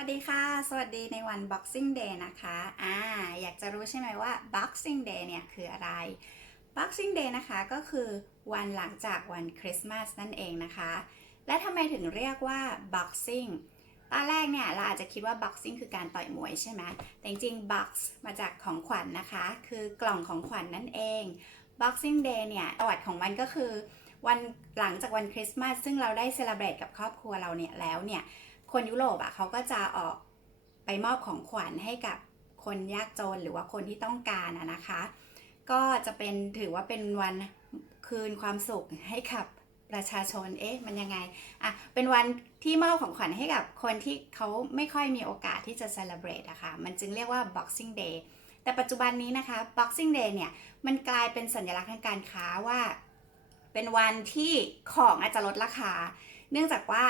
วัสดีค่ะ สวัสดีในวัน Boxing Day นะคะ อ่า อยากจะรู้ใช่ไหมว่า Boxing Day เนี่ยคืออะไร Boxing Day นะคะก็คือวันหลังจากวันคริสต์มาสนั่นเองนะคะ และทำไมถึงเรียกว่า Boxing ตอนแรกเนี่ยเราอาจจะคิดว่า Boxing คือการต่อยมวยใช่ไหม แต่จริงๆ Box มาจากของขวัญนนะคะ คือกล่องของขวัญนนั่นเอง Boxing Day เนี่ยประวัติของมันก็คือ วันหลังจากวันคริสต์มาสซึ่งเราได้เซเลบรตกับครอบครัวเราเนี่ยแล้วเนี่ย คนยุโรปอะเขาก็จะออกไปมอบของขวัญให้กับคนยากจนหรือว่าคนที่ต้องการอะนะคะ ก็จะเป็นถือว่าเป็นวันคืนความสุขให้กับประชาชน เอ๊ะ มันยังไง อะ เป็นวันที่มอบของขวัญให้กับคนที่เขาไม่ค่อยมีโอกาสที่จะ celebrate อะคะ่ะ มันจึงเรียกว่า Boxing Day แต่ปัจจุบันนี้นะคะ Boxing Day เนี่ย มันกลายเป็นสัญลักษณ์ทางการค้าว่า เป็นวันที่ของอาจจะลดราคา เนื่องจากว่า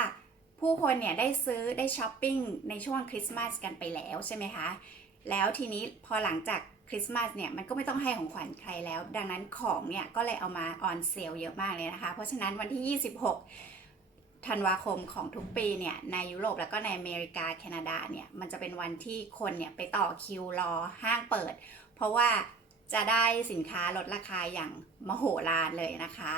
ผู้คนเนี่ยได้ซื้อได้ช้อปปิ้งในช่วงคริสต์มาสกันไปแล้วใช่ไหมคะ แล้วทีนี้พอหลังจากคริสต์มาสเนี่ยมันก็ไม่ต้องให้ของขวัญใครแล้ว ดังนั้นของเนี่ยก็เลยเอามาออนเซลเยอะมากเลยนะคะ เพราะฉะนั้นวันที่ 26 ธันวาคมของทุกปีเนี่ยในยุโรปแล้วก็ในอเมริกาแคนาดาเนี่ยมันจะเป็นวันที่คนเนี่ยไปต่อคิวรอห้างเปิด เพราะว่า จะได้สินค้าลดราคาอย่างมโหฬารเลยนะคะ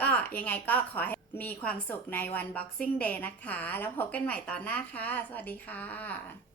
ก็ยังไงก็ขอให้มีความสุขในวัน Boxing Day นะคะ แล้วพบกันใหม่ตอนหน้าค่ะ สวัสดีค่ะ